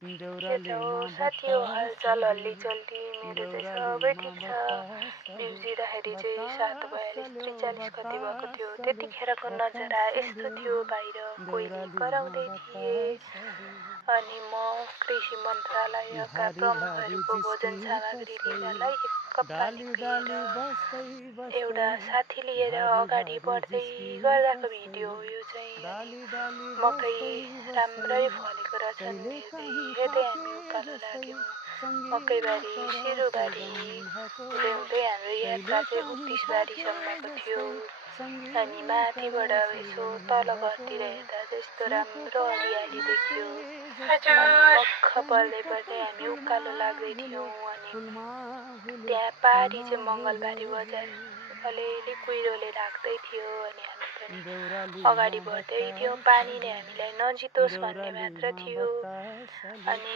के छ हो साथी हो हालचाल हल्लीचल्ली मेरो चाहिँ सबै ठिक छ। बिउजिँदाखेरि चाहिँ 7:42-43 कति भएको थियो। त्यतिखेरको नजारा यस्तो थियो, बाहिर कोइली कराउँदै थिए अनि म कृषि मन्त्रालयका प्रमुखहरूको भोजन सामग्री लिनलाई एक कप पानी पिएर एउटा साथी लिएर अगाडि बढ्दै गर्दाको भिडियो हो यो चाहिँ। मकै राम्रै फलेको रहेछन् हेर्दै हामी उकालो लाग्यौँ। मकैबारी सिरुबारी हुँदै हुँदै हाम्रो यात्रा चाहिँ 29 बारीसम्मको थियो अनि माथिबाट यसो तल घरतिर हेर्दा चाहिँ यस्तो राम्रो हरियाली देखियो। मख पर्दै पर्दै हामी उकालो लाग्दै थियौँ अनि त्यहाँ पारी चाहिँ मङ्गलबारी बजार अलिअलि कुहिरोले ढाक्दै थियो अनि हामी पनि अगाडि बढ्दै थियौँ। पानी नै हामीलाई नजितोस् भन्ने मात्र थियो अनि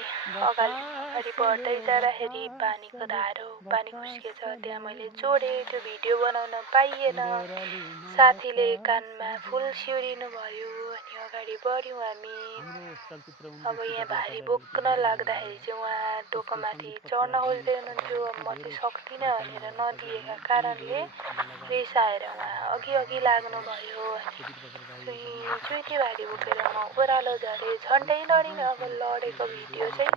अगाडि बढ्दै जाँदाखेरि पानीको धारो पानी खुस्केछ, त्यहाँ मैले जोडेँ, त्यो भिडियो बनाउन पाइएन। साथीले कानमा फुल सिउरिनु भयो अनि अगाडि बढ्यौँ हामी। अब यहाँ भारी बोक्न लाग्दाखेरि चाहिँ उहाँ टोकोमाथि चढ्न खोज्दै हुनुहुन्थ्यो। म चाहिँ सक्दिनँ भनेर नदिएका कारणले रिसाएर उहाँ अघि लाग्नुभयो अनि चुइटी भारी बोकेर म ओह्रालो झरेँ। झन्डै लडिनँ। अब लडेको भिडियो चाहिँ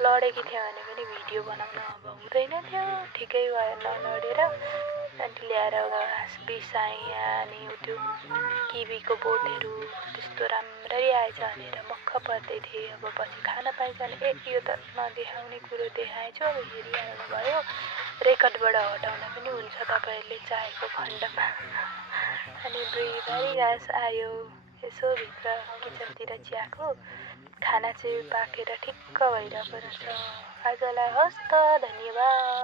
लडेकी थियो भने पनि भिडियो बनाउन अब हुँदैन थियो, ठिकै भयो नलडेर। अनि ल्याएर घाँस बिसाएँ अनि त्यो किवीको बोटहरू त्यस्तो राम्ररी आएछ भनेर मक्ख पर्दै थिएँ। अब पछि खान पाइन्छ भने यो त नदेखाउने कुरो देखाएछु, अब हेरिहाल्नु भयो, रेकर्डबाट हटाउन पनि हुन्छ तपाईँहरूले चाहेको खण्डमा। अनि दुईबारी घाँस आयो। यसो भित्र किचनतिर चियाको खाना चाहिँ पाकेर ठिक्क भइरहेको रहेछ। आजलाई हस् त, धन्यवाद।